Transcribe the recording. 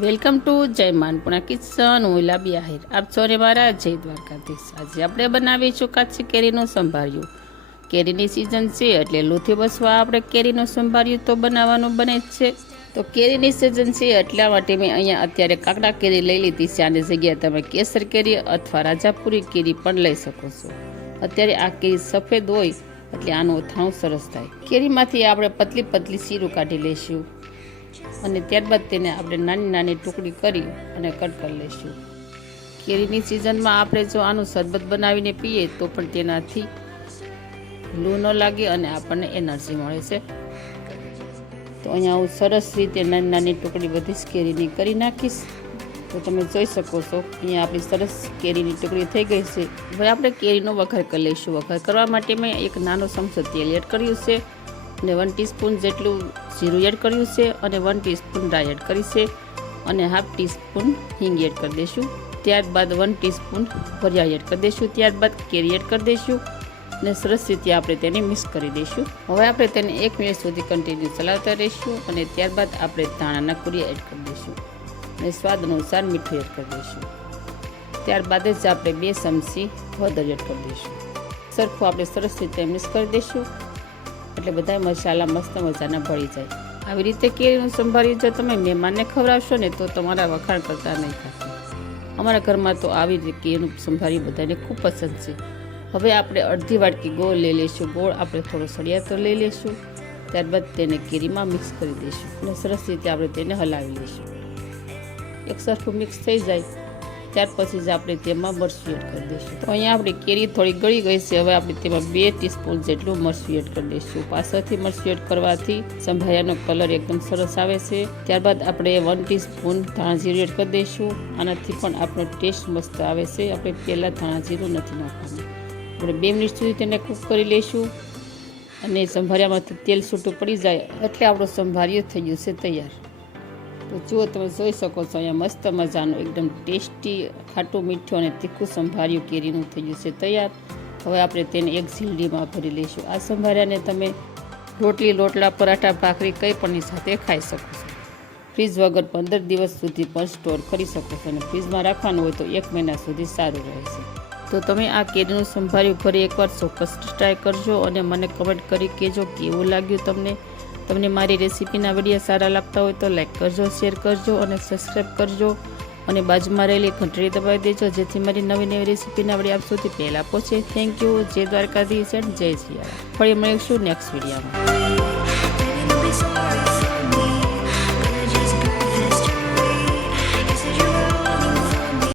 Welcome to જય માનપુણા kitchen હું લાબી આહિર. આપ સૌને મારા જય દ્વારકાધીશ. આજે આપણે બનાવીશું કાચી કેરીનું સંભાળ્યું કેરીની સિઝન છે એટલે લોથી બસવા આપણે કેરીનું સંભાળ્યું તો બનાવવાનું બને જ છે. તો કેરીની સિઝન છે એટલા માટે મેં અહીંયા અત્યારે કાકડા કેરી લઈ લીધી છે. આની જગ્યાએ તમે કેસર કેરી અથવા રાજાપુરી કેરી પણ લઈ શકો છો. અત્યારે આ કેરી સફેદ હોય એટલે આનું અથાણું સરસ થાય. કેરીમાંથી આપણે પતલી પતલી શીરું કાઢી લઈશું. અને ત્યારબાદ તેને આપણે નાની નાની ટુકડી કરી અને કટ કરી લઈશું. કેરીની સિઝનમાં આપણે જો આનું શરબત બનાવીને પીએ તો પણ તેનાથી લૂ ન લાગે અને આપણને એનર્જી મળે છે. તો અહીંયા હું સરસ રીતે નાની નાની ટુકડી બધી જ કેરીની કરી નાખીશ. તો તમે જોઈ શકો છો, અહીંયા આપણી સરસ કેરીની ટુકડી થઈ ગઈ છે. હવે આપણે કેરીનો વઘાર કરી લઈશું. વઘાર કરવા માટે મેં એક નાનો ચમચો તેલ એડ કર્યું છે અને વન ટીસ્પૂન જેટલું જીરું એડ કર્યું છે અને વન ટીસ્પૂન રાઈ એડ કરી છે અને હાફ ટીસ્પૂન હિંગ એડ કરી દઈશું. ત્યારબાદ વન ટીસ્પૂન ભરિયા એડ કરી દઈશું. ત્યારબાદ કેરી એડ કરી દઈશું અને સરસ રીતે આપણે તેને મિક્સ કરી દઈશું. હવે આપણે તેને એક મિનિટ સુધી કન્ટિન્યુ ચલાવતા રહીશું અને ત્યારબાદ આપણે ધાણાના કુરિયા એડ કરી દઈશું અને સ્વાદ અનુસાર મીઠું એડ કરી દઈશું. ત્યારબાદ જ આપણે બે ચમચી હળદર એડ કરી દઈશું. સરખું આપણે સરસ રીતે મિક્સ કરી દઈશું. એટલે બધા મસાલા મસ્ત મજાના ભળી જાય. આવી રીતે કેરીનું સંભાળી જો તમે મહેમાનને ખવડાવશો ને તો તમારા વખાણ કરતા નહીં થશે. અમારા ઘરમાં તો આવી રીતે કેરીનું સંભાળી બધાને ખૂબ પસંદ છે. હવે આપણે અડધી વાટકી ગોળ લઈ લઈશું. ગોળ આપણે થોડો સળિયાતો લઈ લઈશું. ત્યારબાદ તેને કેરીમાં મિક્સ કરી દઈશું. અને સરસ રીતે આપણે તેને હલાવી લઈશું. એક સરખું મિક્સ થઈ જાય. ત્યાર પછી જ આપણે તેમાં મરચું એડ કરી દઈશું. તો અહીંયા આપણી કેરી થોડી ગળી ગઈ છે. હવે આપણે તેમાં બે ટીસ્પૂન જેટલું મરચું એડ કરી દઈશું. પાછળથી મરચું એડ કરવાથી સંભાયાનો કલર એકદમ સરસ આવે છે. ત્યારબાદ આપણે વન ટીસ્પૂન ધાણાજીરું એડ કરી દઈશું. આનાથી પણ આપણો ટેસ્ટ મસ્ત આવે છે. આપણે પહેલાં ધાણાજીરું નથી નાખવાનું. આપણે બે મિનિટ સુધી તેને કૂક કરી લઈશું. અને સંભાર્યામાંથી તેલ છૂટું પડી જાય એટલે આપણો સંભાર્યો થઈ ગયું છે, તૈયાર. તો જુઓ તમે જોઈ શકો છો, અહીંયા મસ્ત મજાનું એકદમ ટેસ્ટી ખાટું મીઠું અને તીખું સંભાર્યું કેરીનું થઈ ગયું છે તૈયાર. હવે આપણે તેને એક ઝીલડીમાં ભરી લઈશું. આ સંભાર્યાને તમે રોટલી, લોટલા, પરાઠા, ભાખરી કંઈ પણની સાથે ખાઈ શકો છો. ફ્રીજ વગર પંદર દિવસ સુધી પણ સ્ટોર કરી શકો છો અને ફ્રીજમાં રાખવાનું હોય તો એક મહિના સુધી સારું રહે છે. તો તમે આ કેરીનું સંભાર્યું ફરી એકવાર ચોક્કસ ટ્રાય કરજો અને મને કમેન્ટ કરી કહેજો કેવું લાગ્યું તમને. તમને મારી રેસીપીના વીડિયો સારા લાગતા હોય તો લાઈક કરજો શેર કરજો અને સબસ્ક્રાઈબ કરજો. અને બાજુમાં રહેલી ઘંટડી દબાવી દેજો, જેથી મારી નવી નવી રેસીપીના વીડિયો આપ સુધી પહેલાં પહોંચે. થેન્ક યુ જય દ્વારકાધીશ એન્ડ જય સિયારા ફરી મળીશું નેક્સ્ટ વિડીયોમાં